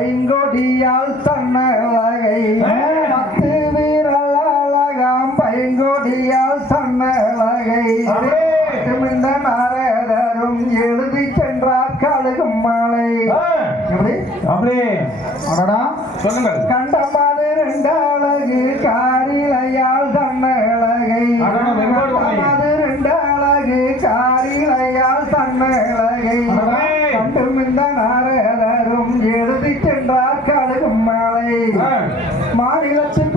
பைங்கொடியால் தன்ன வகை. பத்து வீரல் அழகாம் பைங்கொடியால் தன்ன வகை. மிந்த நாரதரும் எழுதி சென்றார் கழுகும் மாலை. அப்படியே சொல்லுங்கள். அழகு காரிலையா மாநிலத்தின்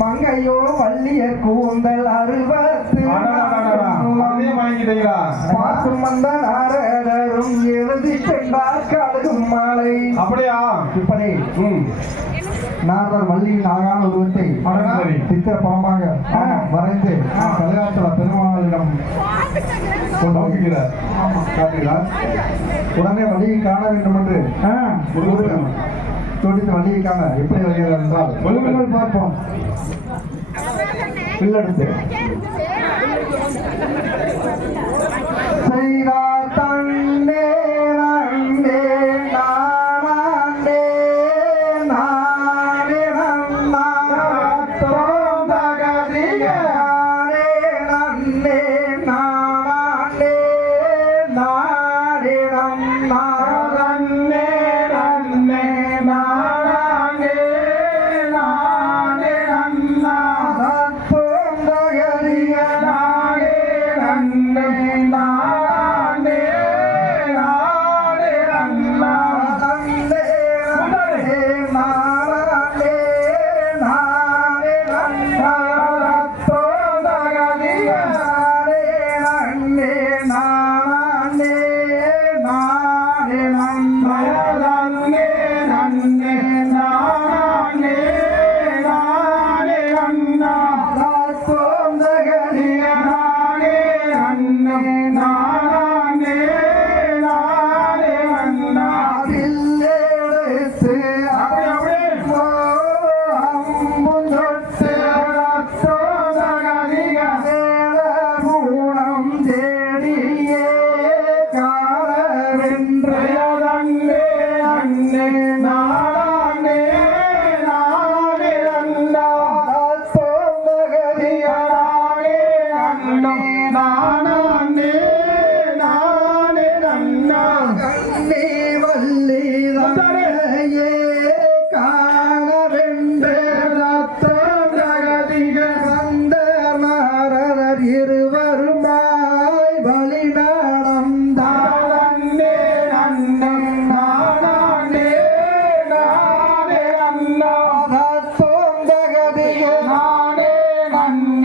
மங்கையோ வள்ளிய கூந்தல் அறுபத்து வாங்கிட்டீங்களா? பாசும் எழுதி பெண்டார் கழுகும் மாலை. அப்படியா? இப்படி. நாரதர் வள்ளியின் அழகான உருவத்தை சித்திர படமாக வரைந்து கலையாட்டுல பெருமாளிடம் உடனே வழியை காண வேண்டும் என்று தொடுத்து வந்திருக்காங்க. எப்படி வருகிறது என்றால் கொள்கைகள் பார்ப்போம். உள்ளெடுத்து செய்தார் வேண்டாம்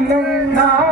Yeah.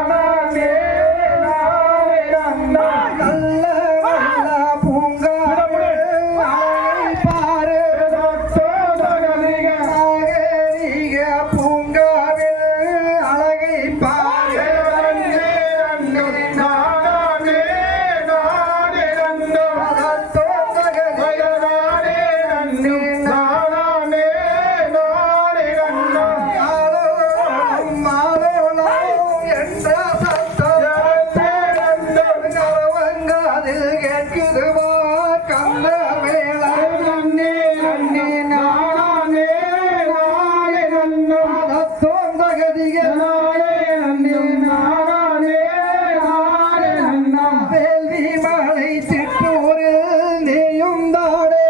பிறந்தாடே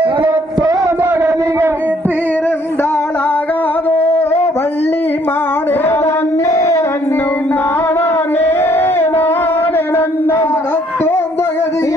தோதகதிகள் பிறந்தாளாகாதோ வள்ளி மாடே அண்ணே அண்ணு நானே நானே நந்தோந்தகதிகள்